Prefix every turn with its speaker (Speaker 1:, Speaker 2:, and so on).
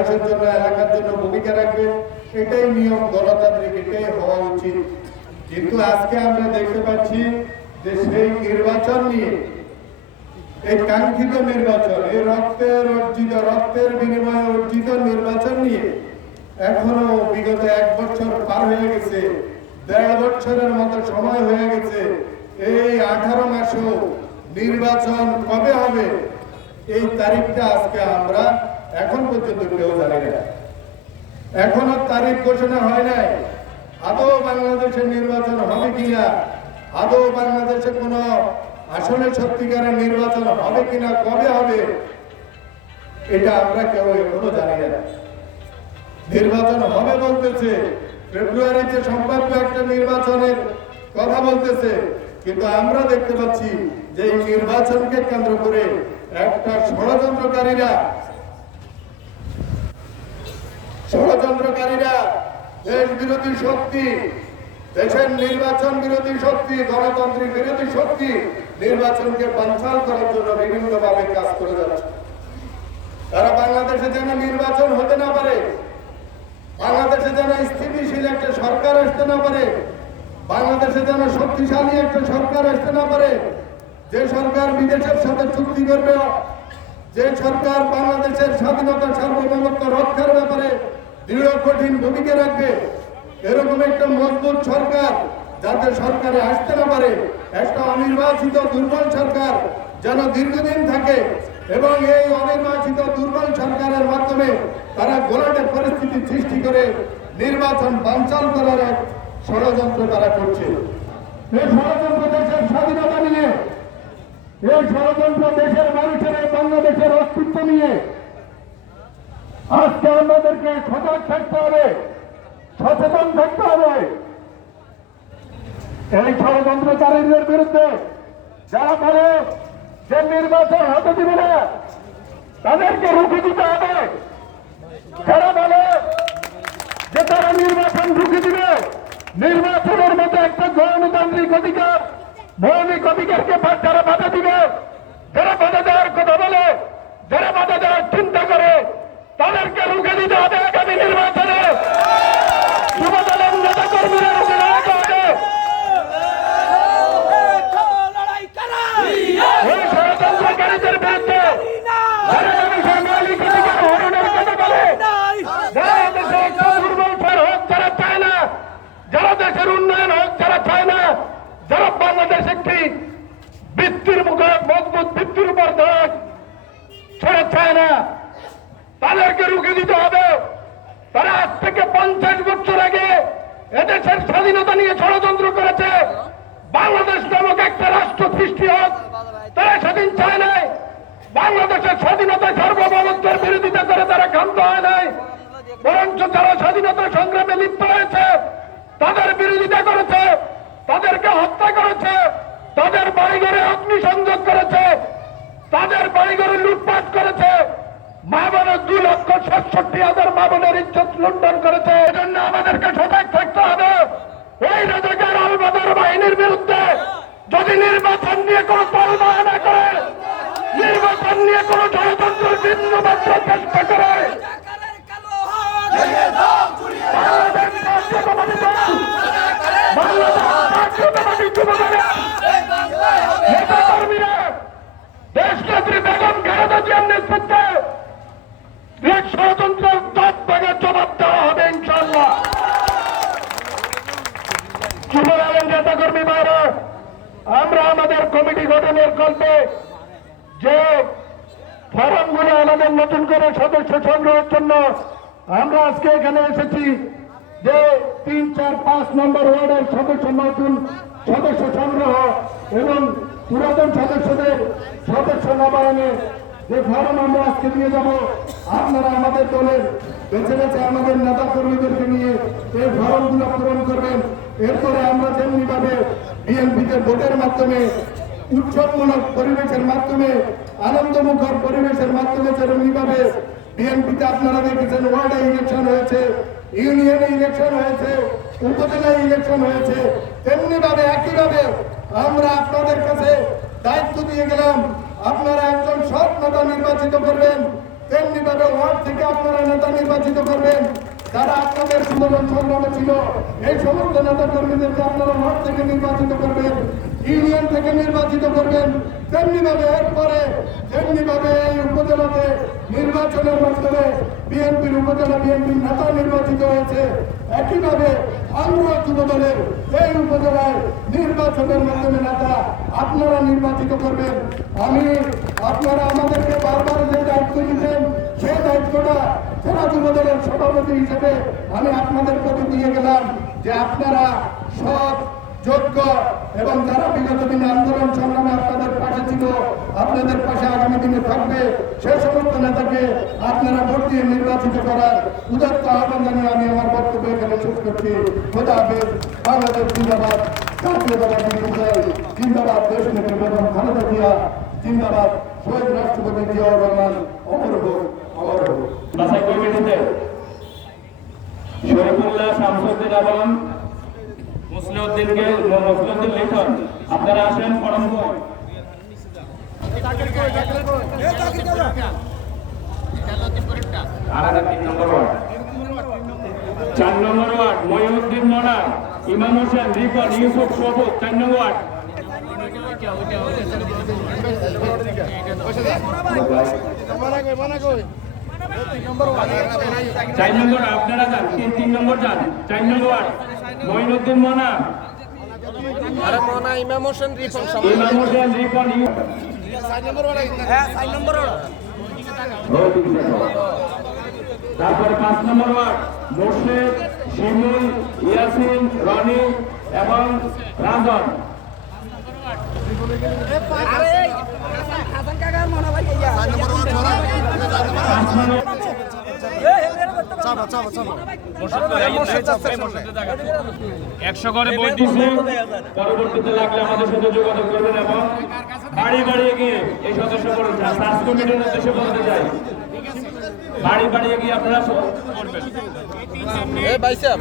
Speaker 1: দেশের জন্য এলাকার জন্য ভূমিকা রাখবে এটাই নিয়ম, গণতান্ত্রিক, এটাই হওয়া উচিত। কিন্তু আজকে আমরা দেখতে পাচ্ছি যে সেই নির্বাচন নিয়ে, এই কাঙ্ক্ষিত নির্বাচন, এই রক্তের অর্জিত, রক্তের বিনিময়ে অর্জিত নির্বাচন নিয়ে এখনও বিগত এক বছর পার হয়ে গেছে, দেড় বছরের মতো সময় হয়ে গেছে। এই আঠারো মাসেও নির্বাচন কবে হবে, এই তারিখটা আজকে আমরা এখন পর্যন্ত কেউ জানি না। এখনও তারিখ ঘোষণা হয় নাই। আদৌ বাংলাদেশের নির্বাচন হবে কিনা? আদৌ বাংলাদেশে কোন আসলে সত্যিকারের নির্বাচন হবে কিনা? কবে হবে? এটা আমরা কেউ এখনও জানি না। নির্বাচন হবে বলতেছে। ফেব্রুয়ারিতে সম্ভাব্য একটা নির্বাচনের কথা বলতেছে। কিন্তু আমরা দেখতে পাচ্ছি যে এই নির্বাচনকে কেন্দ্র করে একটা ষড়যন্ত্রকারীরা ষড়যন্ত্রকারীরা দেশ বিরোধী শক্তি, দেশের নির্বাচন বিরোধী শক্তি গণতান্ত্রিক বিরোধী শক্তি নির্বাচনকে বানচাল করার জন্য বিভিন্ন ভাবে কাজ করে যাচ্ছে। তারা বাংলাদেশে যেন নির্বাচন হতে না পারে, বাংলাদেশে যেন স্থিতিশীল একটা সরকার আসতে না পারে, বাংলাদেশে যেন শক্তিশালী একটা সরকার আসতে না পারে, যে সরকার বিদেশের সাথে চুক্তি করবে, যে সরকার বাংলাদেশের স্বাধীনতা, সার্বভৌমত্ব রক্ষার ব্যাপারে দৃঢ়, কঠিন ভূমিকা রাখবে। এরকম একটা মজবুত সরকার যাতে সরকারে আসতে না পারে, একটা অনির্বাচিত দুর্বল সরকার যেন দীর্ঘদিন থাকে এবং এই অনির্বাচিত দুর্বল সরকারের মাধ্যমে তারা গোলাটে পরিস্থিতি সৃষ্টি করে নির্বাচন বানচাল করার এক ষড়যন্ত্র তারা করছে। এই ষড়যন্ত্র দেশের স্বাধীনতা নিয়ে, এই ষড়যন্ত্র দেশের মানুষের বাংলাদেশের অস্তিত্ব নিয়ে আজকে আমাদেরকে সজাগ থাকতে হবে, সচেতন থাকতে হবে। এই ষড়যন্ত্রকারীদের বিরুদ্ধে যারা বলে যে নির্বাচন হতে দিবে না, তাদেরকে রুখে দিতে হবে। যারা বলে যে তারা নির্বাচন রুখে দিবে, নির্বাচনের মতো একটা গণতান্ত্রিক অধিকার, মৌলিক অধিকারকে যারা বাধা দিবে। যারা বাধা দেওয়ার কথা বলে যারা বাধা দেওয়ার চিন্তা করে তাদেরকে রুখে দিতে হবে আগামী নির্বাচনে যুবদলের নেতা কর্মীরা রুখে দাঁড়াতে হবে
Speaker 2: লড়াই করা
Speaker 1: এই ষড়যন্ত্রকারীদের বিরুদ্ধে যারা মানুষের মৌলিক অধিকার হরণের কথা বলে যারা দেশে একটা দুর্বল ফের হোক যারা চায় না যারা দেশের উন্নয়ন হোক যারা চায় না যারা বাংলাদেশ একটি বৃত্তির মুখে মজবুত বৃত্তির উপর দেখ ছেড়ে চায় না তাদেরকে রুখে দিতে হবে। তারা আজ থেকে পঞ্চাশ বছর আগে এদেশের স্বাধীনতা নিয়ে ষড়যন্ত্র করেছে। বাংলাদেশ নামক একটা রাষ্ট্র সৃষ্টি হোক, তারা স্বাধীন চায় নাই। বাংলাদেশের স্বাধীনতা সার্বভৌমত্বের বিরোধিতা করে তারা ক্ষান্ত হয় নাই। বরঞ্চ যারা স্বাধীনতা সংগ্রামে লিপ্ত হয়েছে, তাদের বিরোধিতা করেছে, তাদেরকে হত্যা করেছে, তাদের বাড়িঘরে অগ্নিসংযোগ করেছে, তাদের বাড়িঘরে লুটপাট করেছে মা দু লক্ষ সাতষট্টি হাজার মা বোনের ইজ্জত লুণ্ঠন করেছে। এজন্য আমাদেরকে সজাগ থাকতে হবে। ওই রাজাকার আলবাদার বিরুদ্ধে যদি নির্বাচন নিয়ে কোনো নির্বাচন নিয়ে কোনো মাত্র চেষ্টা করে
Speaker 2: টাকারের কালো হাত
Speaker 1: বাংলাদেশ জাতীয়তাবাদী দল, বাংলাদেশ জাতীয়তাবাদী যুবদলের নেতা কর্মীরা দেশনেত্রী বেগম খালেদা জিয়ার নেতৃত্বে আমরা আমাদের কমিটি গঠনের নতুন করে সদস্য সংগ্রহের জন্য আমরা আজকে এখানে এসেছি, যে তিন, চার, পাঁচ নম্বর ওয়ার্ডের সদস্য, নতুন সদস্য সংগ্রহ এবং পুরাতন সদস্যদের সদস্য নবায়নে যে ফর্ম আমরা আজকে দিয়ে যাব, আপনারা আমাদের দলের বেছে বেছে আমাদের নেতা কর্মীদেরকে নিয়ে এই ফর্মগুলো পূরণ করবেন। এরপরে আমরা যেমনি ভাবে বিএনপিতে ভোটের মাধ্যমে, উৎসবমূলক পরিবেশের মাধ্যমে, আনন্দমুখর পরিবেশের মাধ্যমে যেরকম ভাবে বিএনপিতে আপনারা দেখেছেন, ওয়ার্ডে ইলেকশন হয়েছে, ইউনিয়নে ইলেকশন হয়েছে, উপজেলায় ইলেকশন হয়েছে তেমনি ভাবে একইভাবে আমরা আপনাদের কাছে দায়িত্ব দিয়ে গেলাম। আপনারা একজন সৎ নেতা নির্বাচিত করবেন, তেমনি ভাবে ওয়ার্ড থেকে আপনারা নেতা নির্বাচিত করবেন। যারা আপনাদের সুন্দর সংগ্রামে ছিল, এই সমস্ত নেতা কর্মীদেরকে আপনারা ওয়ার্ড থেকে নির্বাচিত করবেন, ইউনিয়ন থেকে নির্বাচিত করবেন। তেমনি ভাবে এরপরে তেমনি ভাবে এই উপজেলাতে নির্বাচনের মাধ্যমে বিএনপির উপজেলা বিএনপির নেতা নির্বাচিত হয়েছে, একইভাবে আমরা যুব দলের এই উপজেলায় নির্বাচনের মাধ্যমে নেতা আপনারা নির্বাচিত করবেন। আমি, আপনারা আমাদেরকে বারবার যে দায়িত্ব দিচ্ছেন সেই দায়িত্বটা জেলা যুব দলের সভাপতি হিসেবে আমি আপনাদের প্রতি দিয়ে গেলাম যে আপনারা সৎ যোগ্য এবং যারা বিগত দিনে আন্দোলন সংগ্রামে আপনাদের পাশে ছিল, আপনাদের পাশে আগামী দিনে থাকবে। সে সমস্ত নেতাকে আপনারা ভোট দিয়ে নির্বাচিত করার উদাত্ত আহ্বান জানিয়ে আমি আমার বক্তব্য এখানে শেষ করছি। খোদা হাফেজ, বাংলাদেশ জিন্দাবাদ জাতীয়তাবাদ জিন্দাবাদ, দেশ নেত্রী বেগম খালেদা জিয়া, জিন্দাবাদ, শহীদ রাষ্ট্রপতি জিয়াউর রহমান অমর হোক অমর হোক
Speaker 3: শরীফুল্লাহ শামসুদ্দিন এবং মুসলিউদ্দিনকে, মুসলিউদ্দিন লিটন, আপনারা আসেন ওয়ার্ড চার নম্বর ওয়ার্ড, মহিউদ্দিন মোনা ইমাম হোসেন, রিপন, ইউসুফ, সবুজ, চার নম্বর ওয়ার্ড। চার নম্বর, আপনারা যান, তিন তিন নম্বর যান, চার নম্বর ওয়ার্ড। মহিনুদ্দিন মোনা।
Speaker 4: আরে মনা ইমাম হোসেন রিপন
Speaker 3: ইমাম হোসেন রিপন
Speaker 4: হ্যাঁ নম্বর
Speaker 3: তারপরে পাঁচ নম্বর ওয়ার্ড মোর্শেদ শিমুল ইয়াসিন রনি এবং রাজন। পাঁচ নম্বর একশো করে বই দিচ্ছে পরবর্তীতে লাগলে আমাদের সাথে যোগাযোগ করবেন এবং বাড়ি বাড়ি গিয়ে এই সদস্য স্বাস্থ্য কমিটির উদ্দেশ্যে বলতে চাই। বাড়ি বাড়ি গিয়ে আপনারা করবেন
Speaker 4: ভাই সাহেব।